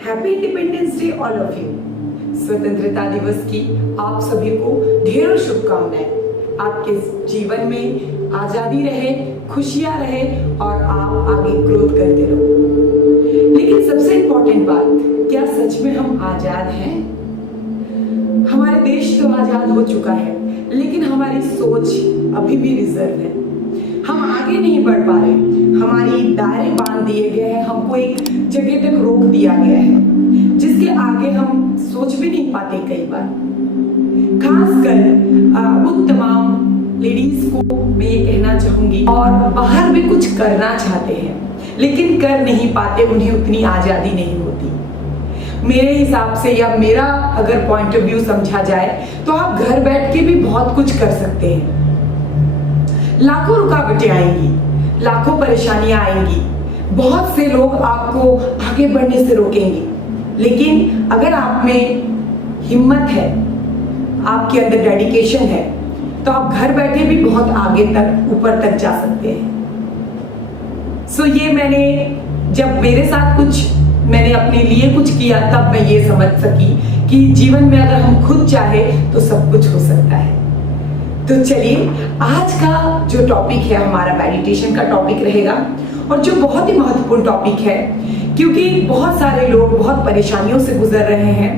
Happy independence day all of you. स्वतंत्रता दिवस की आप सभी को ढेरों शुभकामनाएं। आपके जीवन में आजादी रहे, खुशियां रहे और आप आगे ग्रोथ करते रहो। लेकिन सबसे इंपॉर्टेंट बात, क्या सच में हम आजाद हैं? हमारे देश तो आजाद हो चुका है, लेकिन हमारी सोच अभी भी रिजर्व है। हम आगे नहीं बढ़ पा रहे, हमारी दायरे बांध दिए गए हैं, हमको एक जगह तक रोक दिया गया है जिसके आगे हम सोच भी नहीं पाते कई बार। खासकर उन तमाम लेडीज को मैं ये कहना चाहूंगी और बाहर भी कुछ करना चाहते हैं लेकिन कर नहीं पाते, उन्हें उतनी आजादी नहीं होती। मेरे हिसाब से या मेरा अगर पॉइंट ऑफ व्यू समझा जाए तो आप घर बैठ के भी बहुत कुछ कर सकते हैं। लाखों रुकावटें आएंगी, लाखों परेशानियां आएंगी, बहुत से लोग आपको आगे बढ़ने से रोकेंगे, लेकिन अगर आप में हिम्मत है, आपके अंदर डेडिकेशन है, तो आप घर बैठे भी बहुत आगे तक, ऊपर तक जा सकते हैं। सो ये मैंने जब मेरे साथ मैंने अपने लिए कुछ किया, तब मैं ये समझ सकी कि जीवन में अगर हम खुद चाहे तो सब कुछ हो सकता है। तो चलिए, आज का जो टॉपिक है हमारा मेडिटेशन का टॉपिक रहेगा, और जो बहुत ही महत्वपूर्ण टॉपिक है क्योंकि बहुत सारे लोग बहुत परेशानियों से गुजर रहे हैं,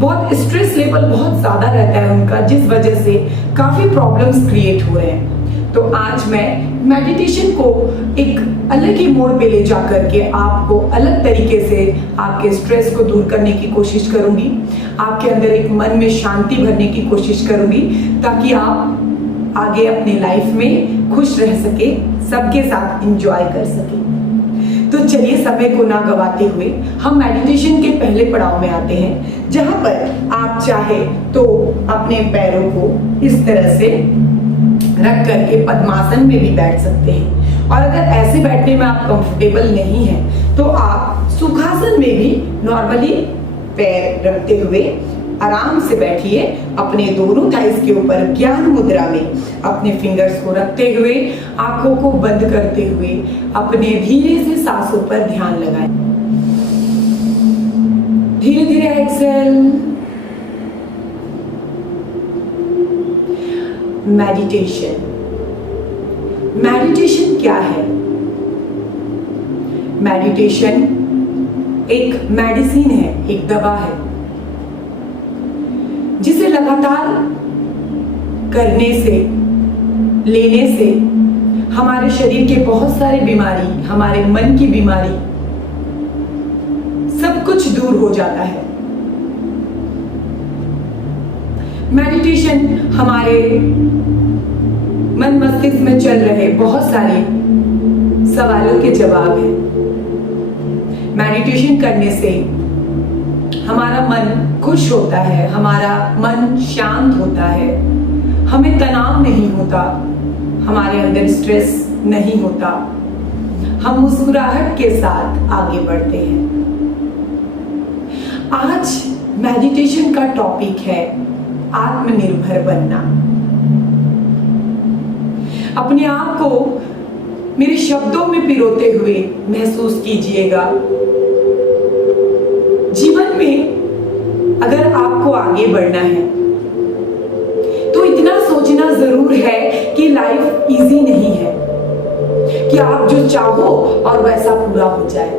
बहुत स्ट्रेस लेवल बहुत ज्यादा रहता है उनका, जिस वजह से काफी प्रॉब्लम्स क्रिएट हो रहे हैं। तो आज मैं मेडिटेशन को एक अलग ही मोड़ पे ले जा करके आपको अलग तरीके से आपके स्ट्रेस को दूर करने की कोशिश करूंगी, आपके अंदर एक मन में शांति भरने की कोशिश करूंगी, ताकि आप आगे अपने लाइफ में खुश रह सके, सबके साथ एंजॉय कर सके। तो चलिए, समय को ना गवाते हुए हम मेडिटेशन के पहले पड़ाव में आते हैं, जहां पर आप चाहे तो अपने पैरों को इस तरह से रख करके पद्मासन में भी बैठ सकते हैं, और अगर ऐसे बैठने में आप कंफर्टेबल नहीं हैं तो आप सुखासन में भी नॉर्मली पैर रखते हुए आराम से बैठिए। अपने दोनों थाइस के ऊपर ज्ञान मुद्रा में अपने फिंगर्स को रखते हुए, आंखों को बंद करते हुए अपने धीरे से सांसों पर ध्यान लगाएं। धीरे धीरे एक्सेल। मेडिटेशन क्या है? मेडिटेशन एक मेडिसिन है, एक दवा है, जिसे लगातार करने से, लेने से हमारे शरीर के बहुत सारे बीमारी, हमारे मन की बीमारी, सब कुछ दूर हो जाता है। मेडिटेशन हमारे मन मस्तिष्क में चल रहे बहुत सारे सवालों के जवाब है। मेडिटेशन करने से हमारा मन खुश होता है, हमारा मन शांत होता है, हमें तनाव नहीं होता, हमारे अंदर स्ट्रेस नहीं होता, हम मुस्कुराहट के साथ आगे बढ़ते हैं। आज मेडिटेशन का टॉपिक है आत्मनिर्भर बनना। अपने आप को मेरे शब्दों में पिरोते हुए महसूस कीजिएगा। जीवन में अगर आपको आगे बढ़ना है तो इतना सोचना जरूर है कि लाइफ इजी नहीं है कि आप जो चाहो और वैसा पूरा हो जाए।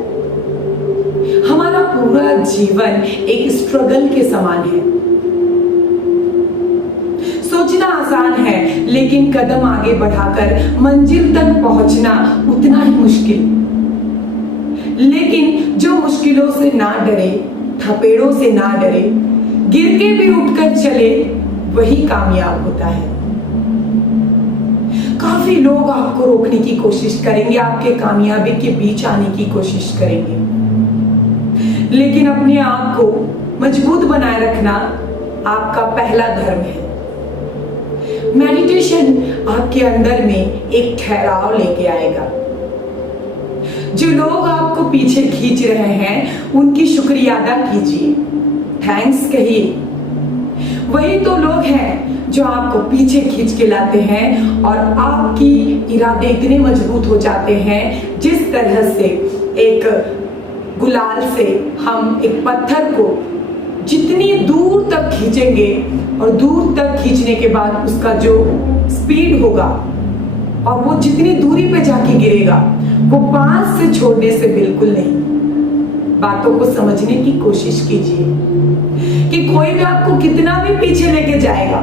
हमारा पूरा जीवन एक स्ट्रगल के समान है। सोचना आसान है, लेकिन कदम आगे बढ़ाकर मंजिल तक पहुंचना उतना ही मुश्किल। लेकिन जो मुश्किलों से ना डरे, थपेड़ों से ना डरे, गिर के भी उठकर चले, वही कामयाब होता है। काफी लोग आपको रोकने की कोशिश करेंगे, आपके कामयाबी के बीच आने की कोशिश करेंगे, लेकिन अपने आप को मजबूत बनाए रखना आपका पहला धर्म है। मेडिटेशन आपके अंदर में एक ठहराव लेके आएगा। जो लोग आपको पीछे खींच रहे हैं उनकी शुक्रिया अदा कीजिए, थैंक्स कहिए। वही तो लोग हैं जो आपको पीछे खींच के लाते हैं और आपकी इरादे इतने मजबूत हो जाते हैं, जिस तरह से एक गुलाल से हम एक पत्थर को जितनी दूर तक खींचेंगे और दूर तक खींचने के बाद उसका जो स्पीड होगा और वो जितनी दूरी पे जाके गिरेगा वो पास से छोड़ने से बिल्कुल नहीं। बातों को समझने की कोशिश कीजिए कि कोई भी आपको कितना भी पीछे लेके जाएगा,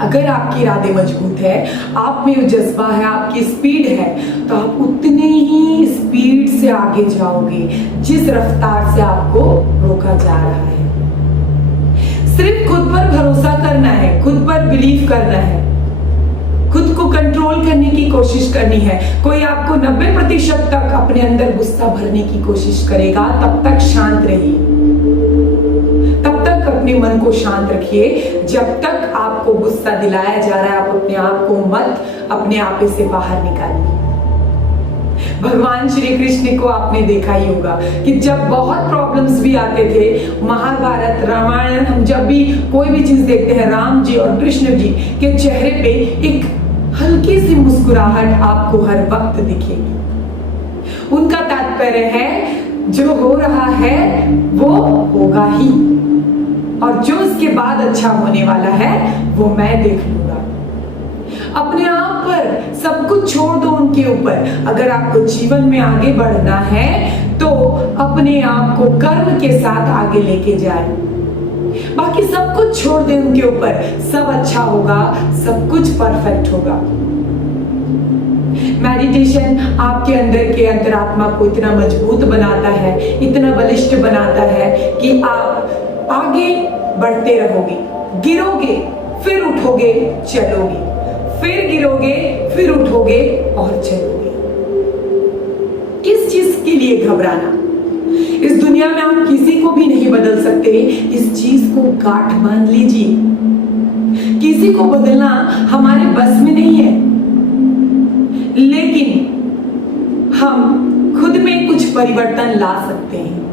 अगर आपके इरादे मजबूत है, आप में वो जज्बा है, आपकी स्पीड है, तो आप उतनी ही स्पीड से आगे जाओगे जिस रफ्तार से आपको रोका जा रहा है। सिर्फ खुद पर भरोसा करना है, खुद पर बिलीव करना है, खुद को कंट्रोल करने की कोशिश करनी है। कोई आपको 90% तक अपने अंदर गुस्सा भरने की कोशिश करेगा, तब तक शांत रहिए, तब तक अपने मन को शांत रखिए। जब तक आपको गुस्सा दिलाया जा रहा है, आप अपने आप को मत अपने आपे से बाहर निकालिए। भगवान श्री कृष्ण को आपने देखा ही होगा कि जब बहुत प्रॉब्लम्स भी आते थे, महाभारत रामायण, हम जब भी कोई भी चीज देखते हैं, राम जी और कृष्ण जी के चेहरे पे एक हल्की सी मुस्कुराहट आपको हर वक्त दिखेगी। उनका तात्पर्य है जो हो रहा है वो होगा ही, और जो इसके बाद अच्छा होने वाला है वो मैं देख लूंगा। अपने आप पर सब कुछ छोड़ दो उनके ऊपर। अगर आपको जीवन में आगे बढ़ना है तो अपने आप को कर्म के साथ आगे लेके जाए, बाकी सब कुछ छोड़ दे उनके ऊपर, सब अच्छा होगा, सब कुछ परफेक्ट होगा। मेडिटेशन आपके अंदर के अंतरात्मा को इतना मजबूत बनाता है, इतना बलिष्ठ बनाता है कि आप आगे बढ़ते रहोगे, गिरोगे फिर उठोगे, चलोगे, फिर गिरोगे फिर उठोगे और चलोगे। किस चीज के लिए घबराना? इस दुनिया में आप किसी को भी नहीं बदल सकते, इस चीज को गांठ बांध लीजिए। किसी को बदलना हमारे बस में नहीं है, लेकिन हम खुद में कुछ परिवर्तन ला सकते हैं।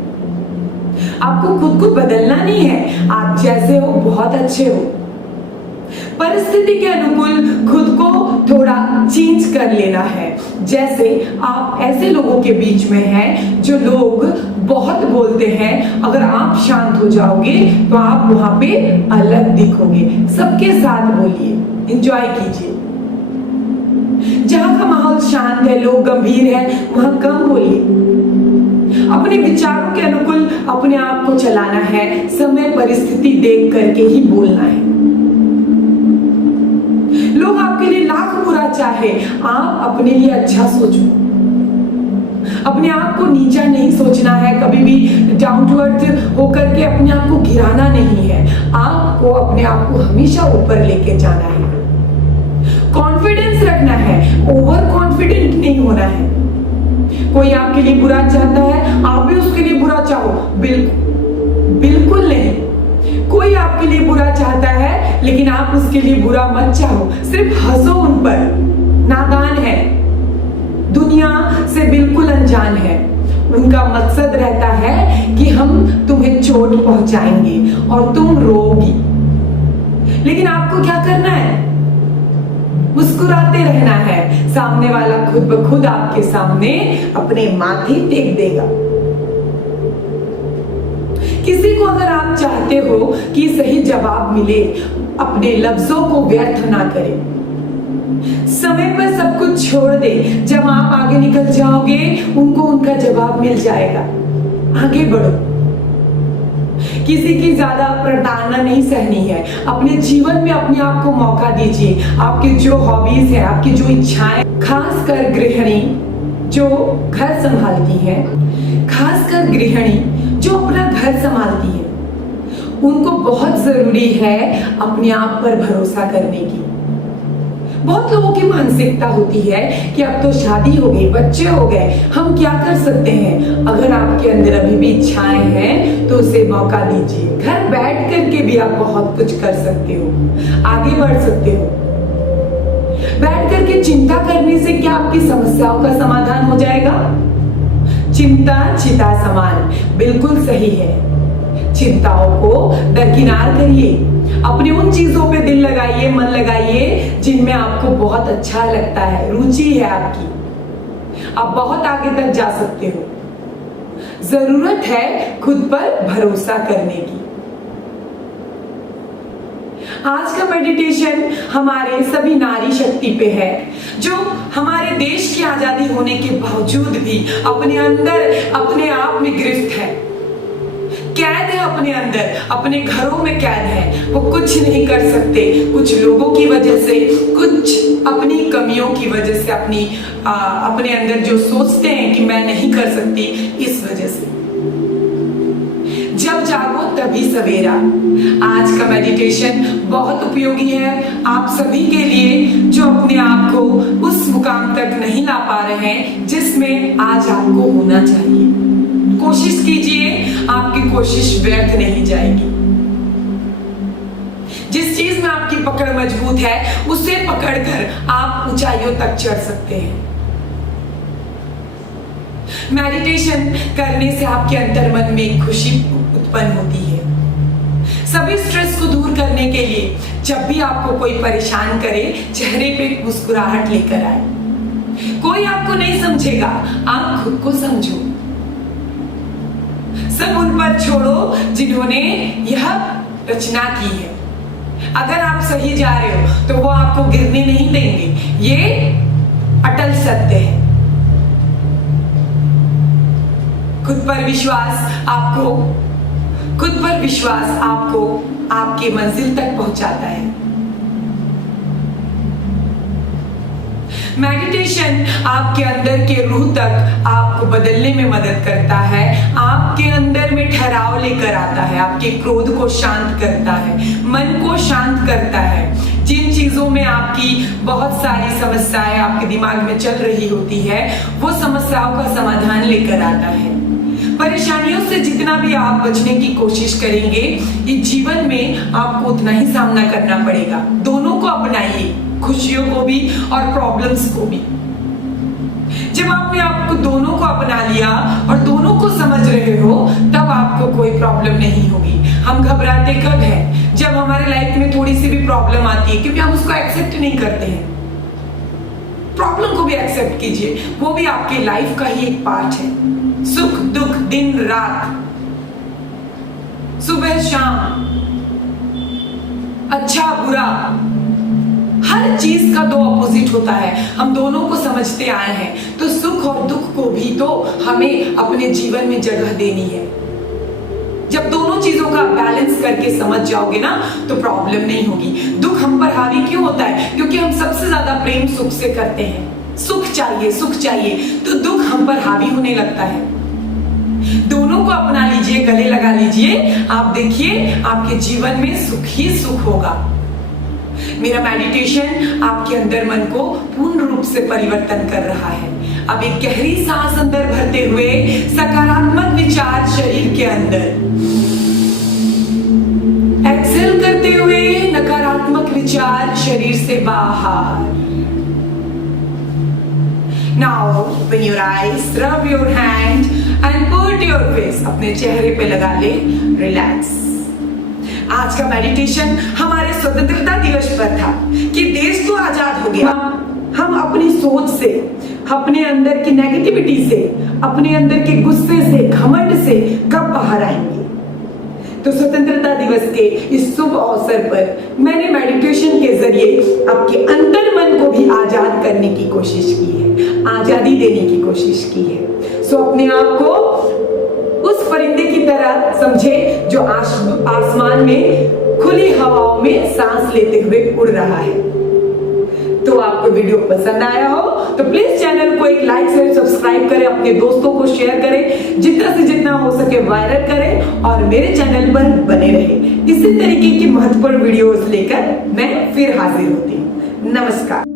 आपको खुद को बदलना नहीं है, आप जैसे हो बहुत अच्छे हो। परिस्थिति के अनुकूल खुद को थोड़ा चेंज कर लेना है। जैसे आप ऐसे लोगों के बीच में हैं जो लोग बहुत बोलते हैं, अगर आप शांत हो जाओगे तो आप वहां पे अलग दिखोगे। सबके साथ बोलिए, एंजॉय कीजिए। जहां का माहौल शांत है, लोग गंभीर हैं, वहां कम बोलिए। अपने विचारों के अनुकूल अपने आप को चलाना है, समय परिस्थिति देख करके ही बोलना है। लोग आपके लिए लाख बुरा चाहे, आप अपने लिए अच्छा सोचो। अपने आप को नीचा नहीं सोचना है, कभी भी डाउन टू अर्थ होकर के अपने आप को गिराना नहीं है। आपको अपने आप को हमेशा ऊपर लेके जाना है, कॉन्फिडेंस रखना है, ओवर कॉन्फिडेंट नहीं होना है। कोई आपके लिए बुरा चाहता है, आप भी उसके लिए बुरा चाहो? बिल्कुल नहीं। कोई आपके लिए बुरा चाहता है लेकिन आप उसके लिए बुरा मत चाहो, सिर्फ हंसो उन पर। नादान है, दुनिया से बिल्कुल अनजान है। उनका मकसद रहता है कि हम तुम्हें चोट पहुंचाएंगे और तुम रोगी, लेकिन आपको क्या करना है? मुस्कुराते रहना है। सामने वाला खुद ब खुद आपके सामने अपने माथे टेक देगा। किसी को अगर आप चाहते हो कि सही जवाब मिले, अपने लफ्जों को व्यर्थ ना करें। समय पर सब कुछ छोड़ दे। जब आप आगे निकल जाओगे उनको उनका जवाब मिल जाएगा। आगे बढ़ो। किसी की ज्यादा प्रताड़ना नहीं सहनी है। अपने जीवन में अपने आप को मौका दीजिए। आपके जो हॉबीज है, आपकी जो इच्छाएं, खासकर गृहिणी जो घर संभालती है, खासकर गृहिणी जो अपना घर संभालती है, उनको बहुत जरूरी है अपने आप पर भरोसा करने की। बहुत लोगों की मानसिकता होती है कि अब तो शादी हो गई, बच्चे हो गए, हम क्या कर सकते हैं। अगर आपके अंदर अभी भी इच्छाएं हैं तो उसे मौका दीजिए। घर बैठ करके भी आप बहुत कुछ कर सकते हो, आगे बढ़ सकते हो। बैठ करके चिंता करने से क्या आपकी समस्याओं का समाधान हो जाएगा? चिंता चिता समान, बिल्कुल सही है। चिंताओं को दरकिनार करिए, अपने उन चीजों पे दिल लगाइए, मन लगाइए जिनमें आपको बहुत अच्छा लगता है, रुचि है आपकी। आप बहुत आगे तक जा सकते हो। जरूरत है खुद पर भरोसा करने की। आज का मेडिटेशन हमारे सभी नारी शक्ति पे है, जो हमारे देश की आजादी होने के बावजूद भी अपने अंदर अपने आप में गिरफ्त है, कैद है अपने अंदर, अपने घरों में कैद है। वो कुछ नहीं कर सकते, कुछ लोगों की वजह से, कुछ अपनी कमियों की वजह से, अपने अंदर जो सोचते हैं कि मैं नहीं कर सकती, इस वजह से। जब जागो तभी सवेरा। आज का मेडिटेशन बहुत उपयोगी है आप सभी के लिए जो अपने आप को उस मुकाम तक नहीं ला पा रहे हैं जिसमें आज आपको होना चाहिए। कोशिश कीजिए, आपकी कोशिश व्यर्थ नहीं जाएगी। जिस चीज में आपकी पकड़ मजबूत है उसे पकड़कर आप ऊंचाइयों तक चढ़ सकते हैं। मेडिटेशन करने से आपके अंतर्मन में खुशी उत्पन्न होती है। सभी स्ट्रेस को दूर करने के लिए जब भी आपको कोई परेशान करे, चेहरे पे मुस्कुराहट लेकर आए। कोई आपको नहीं समझेगा, आप खुद को समझो। सब उन पर छोड़ो जिन्होंने यह रचना की है। अगर आप सही जा रहे हो तो वो आपको गिरने नहीं देंगे, ये अटल सत्य है। खुद पर विश्वास आपको आपके मंजिल तक पहुंचाता है। मेडिटेशन आपके अंदर के रूह तक आपको बदलने में मदद करता है, आपके अंदर में ठहराव लेकर आता है, आपके क्रोध को शांत करता है, मन को शांत करता है। जिन चीजों में आपकी बहुत सारी समस्याएं आपके दिमाग में चल रही होती है, वो समस्याओं का समाधान लेकर आता है। परेशानियों से जितना भी आप बचने की कोशिश करेंगे, इस जीवन में आपको उतना ही सामना करना पड़ेगा। दोनों को अपनाइए, खुशियों को भी और प्रॉब्लम्स को भी। जब आपने आपको दोनों को अपना लिया और दोनों को समझ रहे हो, तब आपको कोई प्रॉब्लम नहीं होगी। हम घबराते कब है? जब हमारे लाइफ में थोड़ी सी भी प्रॉब्लम आती है, क्योंकि हम उसको एक्सेप्ट नहीं करते हैं। प्रॉब्लम को भी एक्सेप्ट कीजिए, वो भी आपकी लाइफ का ही एक पार्ट है। सुख दुख, दिन रात, सुबह शाम, अच्छा बुरा, हर चीज का दो ऑपोजिट होता है। हम दोनों को समझते आए हैं, तो सुख और दुख को भी तो हमें अपने जीवन में जगह देनी है। जब दोनों चीजों का बैलेंस करके समझ जाओगे ना, तो प्रॉब्लम नहीं होगी। दुख हम पर हावी क्यों होता है? क्योंकि हम सबसे ज्यादा प्रेम सुख से करते हैं। सुख चाहिए, तो दुख हम पर हावी होने लगता है। दोनों को अपना लीजिए, गले लगा लीजिए, आप देखिए आपके जीवन में सुख ही सुख होगा। मेरा मेडिटेशन आपके अंदर मन को पूर्ण रूप से परिवर्तन कर रहा है। अब एक गहरी सांस अंदर भरते हुए सकारात्मक विचार शरीर के अंदर, एक्सेल करते हुए नकारात्मक विचार शरीर से बाहर। Now open your eyes, rub your hand and put your face, अपने चेहरे पे लगा ले, रिलैक्स। आज का मेडिटेशन हमारे स्वतंत्रता दिवस पर था कि देश तो आजाद हो गया। हम अपनी सोच से, अपने अंदर की नेगेटिविटी से, अपने अंदर के गुस्से से, घमंड से कब बाहर आएंगे? तो स्वतंत्रता दिवस के इस शुभ अवसर पर मैंने मेडिटेशन के जरिए आपके अंतर मन को भी आजाद करने की कोशिश की है, आजादी देने की कोशिश की है। सो अपने आप को उस परिंदे की तरह समझे जो आसमान में खुली हवाओं में सांस लेते हुए उड़ रहा है। तो आपको वीडियो पसंद आया हो तो प्लीज चैनल को एक लाइक शेयर सब्सक्राइब करें, अपने दोस्तों को शेयर करें, जितना से जितना हो सके वायरल करें और मेरे चैनल पर बने रहें। इसी तरीके की महत्वपूर्ण वीडियोस लेकर मैं फिर हाजिर होती हूँ। नमस्कार।